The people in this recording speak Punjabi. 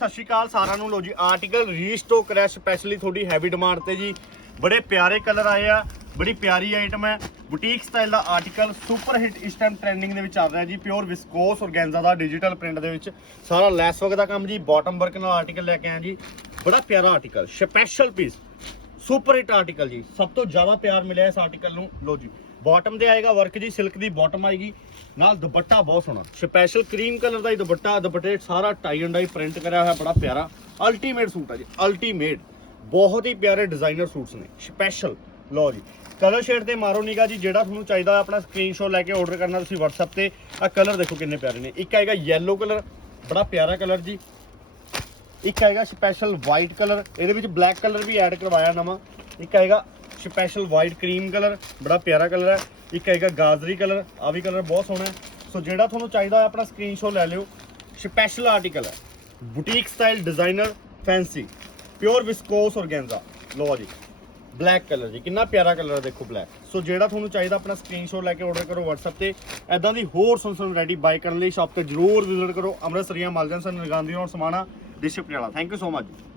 ਸਤਿ ਸ਼੍ਰੀ ਅਕਾਲ ਸਾਰਿਆਂ ਨੂੰ। ਲੋ ਜੀ ਆਰਟੀਕਲ ਰੀਸਟੋਕ ਹੈ ਸਪੈਸ਼ਲੀ ਤੁਹਾਡੀ ਹੈਵੀ ਡਿਮਾਂਡ ਤੇ ਜੀ। ਬੜੇ ਪਿਆਰੇ ਕਲਰ ਆਏ ਆ, ਬੜੀ ਪਿਆਰੀ ਆਈਟਮ ਹੈ। ਬੁਟੀਕ ਸਟਾਈਲ ਦਾ ਆਰਟੀਕਲ ਸੁਪਰ ਹਿੱਟ ਇਸ ਟਾਈਮ ਟ੍ਰੈਂਡਿੰਗ ਦੇ ਵਿੱਚ ਚੱਲ ਰਿਹਾ ਜੀ ਪਿਓਰ ਵਿਸਕੋਸ ਔਰਗੈਂਜ਼ਾ ਦਾ ਡਿਜੀਟਲ ਪ੍ਰਿੰਟ ਦੇ ਵਿੱਚ। ਸਾਰਾ ਲੈਸ ਵਰਕ ਦਾ ਕੰਮ ਜੀ ਬਾਟਮ ਵਰਕ ਨਾਲ ਆਰਟੀਕਲ ਲੈ ਕੇ ਆਇਆ ਜੀ। ਬੜਾ ਪਿਆਰਾ article special piece super hit article ਜੀ। ਸਭ ਤੋਂ ਜ਼ਿਆਦਾ ਪਿਆਰ ਮਿਲਿਆ ਇਸ ਆਰਟੀਕਲ ਨੂੰ। ਲੋ ਜੀ ਬਾਟਮ 'ਤੇ ਆਏਗਾ ਵਰਕ ਜੀ ਸਿਲਕ ਦੀ ਬਾਟਮ ਆਏਗੀ। ਨਾਲ ਦੁਪੱਟਾ ਬਹੁਤ ਸੋਹਣਾ। ਸਪੈਸ਼ਲ ਕਰੀਮ ਕਲਰ ਦਾ ਹੀ ਦੁਪੱਟਾ, ਦੁਪੱਟੇ ਸਾਰਾ ਟਾਈ ਐਂਡ ਡਾਈ ਪ੍ਰਿੰਟ ਕਰਿਆ ਹੋਇਆ, ਬੜਾ ਪਿਆਰਾ। ਅਲਟੀਮੇਟ ਸੂਟ ਆ ਜੀ ਅਲਟੀਮੇਟ ਬਹੁਤ ਹੀ ਪਿਆਰੇ ਡਿਜ਼ਾਈਨਰ ਸੂਟਸ ਨੇ। ਸਪੈਸ਼ਲ ਲੋ ਜੀ ਕਲਰ ਸ਼ੇਡ ਤੇ ਮਾਰੋ ਨਿਗਾ ਜੀ, ਜਿਹੜਾ ਤੁਹਾਨੂੰ ਚਾਹੀਦਾ ਆਪਣਾ ਸਕਰੀਨਸ਼ਾਟ ਲੈ ਕੇ ਆਰਡਰ ਕਰਨਾ ਤੁਸੀਂ WhatsApp ਤੇ। ਆ ਕਲਰ ਦੇਖੋ ਕਿੰਨੇ ਪਿਆਰੇ ਨੇ। ਇੱਕ ਆਏਗਾ yellow ਕਲਰ ਬੜਾ ਪਿਆਰਾ ਕਲਰ ਜੀ। ਇੱਕ ਹੈਗਾ ਸਪੈਸ਼ਲ ਵਾਈਟ ਕਲਰ ਇਹਦੇ ਵਿੱਚ ਬਲੈਕ ਕਲਰ ਵੀ ਐਡ ਕਰਵਾਇਆ ਨਵਾਂ। ਇੱਕ ਹੈਗਾ ਸਪੈਸ਼ਲ ਵਾਈਟ ਕਰੀਮ ਕਲਰ ਬੜਾ ਪਿਆਰਾ ਕਲਰ ਹੈ। ਇੱਕ ਹੈਗਾ ਗਾਜਰੀ ਕਲਰ ਆ ਵੀ ਕਲਰ ਬਹੁਤ ਸੋਹਣਾ ਹੈ। ਸੋ ਜਿਹੜਾ ਤੁਹਾਨੂੰ ਚਾਹੀਦਾ ਹੈ ਆਪਣਾ ਸਕਰੀਨਸ਼ਾਟ ਲੈ ਲਿਓ। ਸਪੈਸ਼ਲ ਆਰਟੀਕਲ ਹੈ। Boutique style designer fancy pure viscose organza ਲੋ ਜੀ। ਬਲੈਕ ਕਲਰ ਜੀ। ਕਿੰਨਾ ਪਿਆਰਾ ਕਲਰ ਹੈ ਦੇਖੋ ਬਲੈਕ ਸੋ ਜਿਹੜਾ ਤੁਹਾਨੂੰ ਚਾਹੀਦਾ ਆਪਣਾ ਸਕਰੀਨਸ਼ਾਟ ਲੈ ਕੇ ਆਰਡਰ ਕਰੋ WhatsApp ਤੇ। ਐਦਾਂ ਦੀ ਹੋਰ ਸੁਣ ਸੁਣ ਵੈਰਾਈਟੀ ਬਾਈ ਕਰਨ ਲਈ ਸ਼ਾਪ ਤੇ ਜਰੂਰ ਵਿਜ਼ਿਟ ਕਰੋ। ਅੰਮ੍ਰਿਤਸਰੀਆਂ, ਮਾਲਜਨ ਸਨ ਨਿਗਾਂਦੀ ਔਰ Samana. District Patiala thank you so much